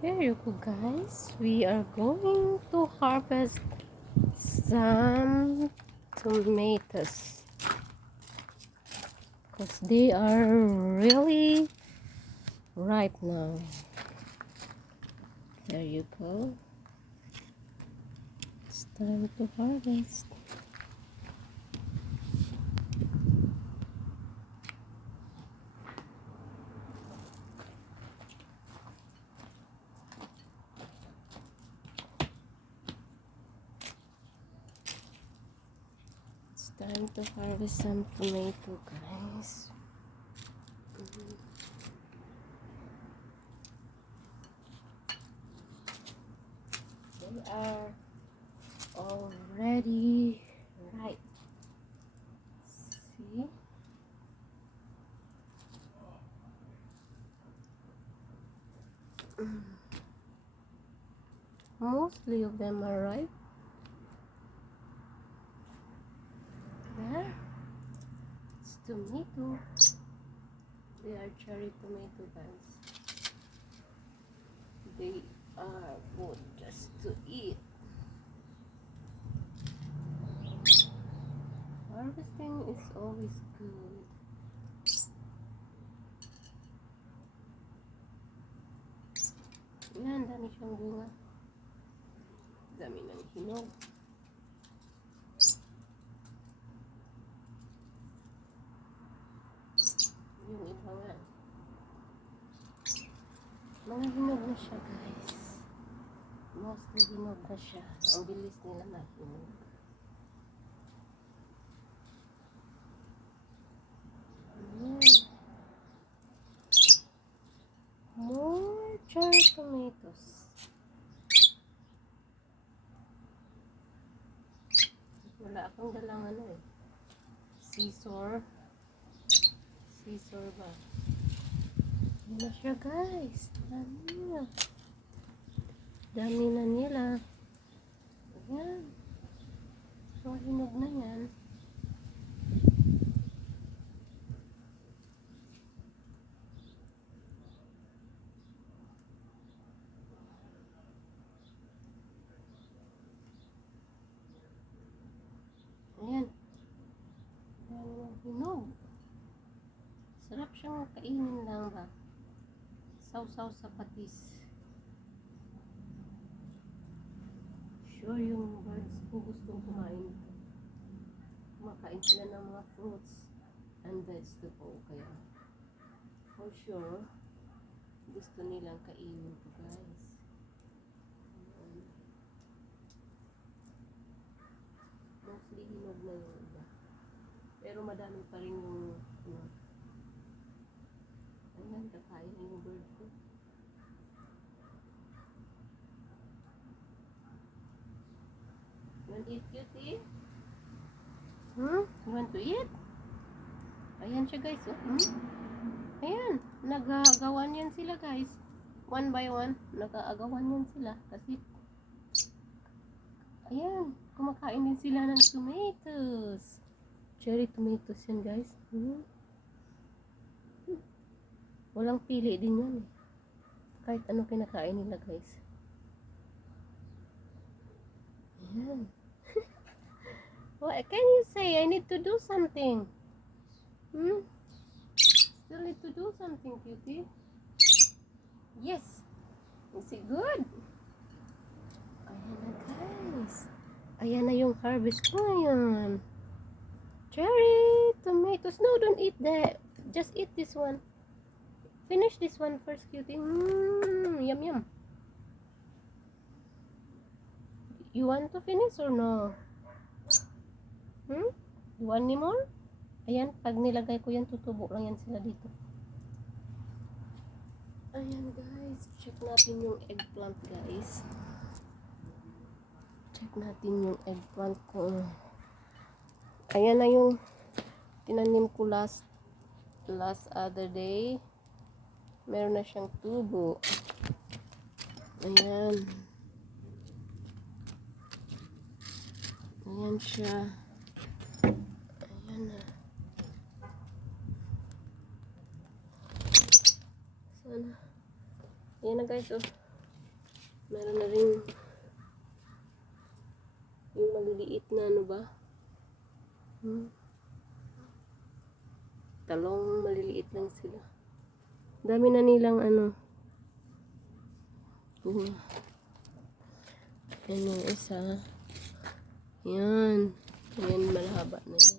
Here you go, guys. We are going to harvest some tomatoes because they are really ripe now. There you go. It's time to harvest. It's time to harvest some tomato, guys. They are already ripe. See? Mostly of them are ripe. There. It's tomato. They are cherry tomato, guys. They are good just to eat. Harvesting is always good. Yan, dami siyang bunga. Dami ng hinog. Yung iba nga. Mga hinog na siya, guys. Mostly hinog na siya. Ang bilis nila na hinog. More cherry tomatoes. Wala akong dalang ano eh. Scissor ba? Yun na siya, guys. Dami na. Dami na nila. Ayan. So, hinog na yan. Ayan. Dami ng hinog. Sarap siyang kainin lang ba? Sausaw sa patis. Sure yung birds ko gustong kumain. Kumakain sila ng mga fruits and vegetable. Kaya for sure gusto nilang kainin ito, guys. Mostly hinog na yung iba. Pero madami pa rin yung ayan, kakain na yung bird ko. You want to eat, cutie? You want to eat? Ayan siya, guys. Ayan, nag-aagawan yan sila, guys. One by one, nag-aagawan yan sila. Kasi, ayan, kumakain din sila ng tomatoes. Cherry tomatoes yan, guys. Walang pili din yan eh. Kahit ano kinakain nila, guys. Ayan. What can you say? I need to do something. Still need to do something, cutie. Yes. Is it good? Ayan na, guys. Ayan na yung harvest ko ngayon. Cherry tomatoes. No, don't eat that. Just eat this one. Finish this one first, cutie. Yum, yum. You want to finish or no? You want any more? Ayan, pag nilagay ko yan, tutubo lang yan sila dito. Ayan, guys. Check natin yung eggplant, guys. Check natin yung eggplant ko. Ayan na yung tinanim ko last other day. Meron na siyang tubo. Ayan. Ayan siya. Ayan na. Sana. Ayan na, guys. Oh. Meron na rin yung maliliit na ano ba? Talong maliliit lang sila. Dami na nilang ano. Yan yung isa. Yan. Yan, malahaba na yan.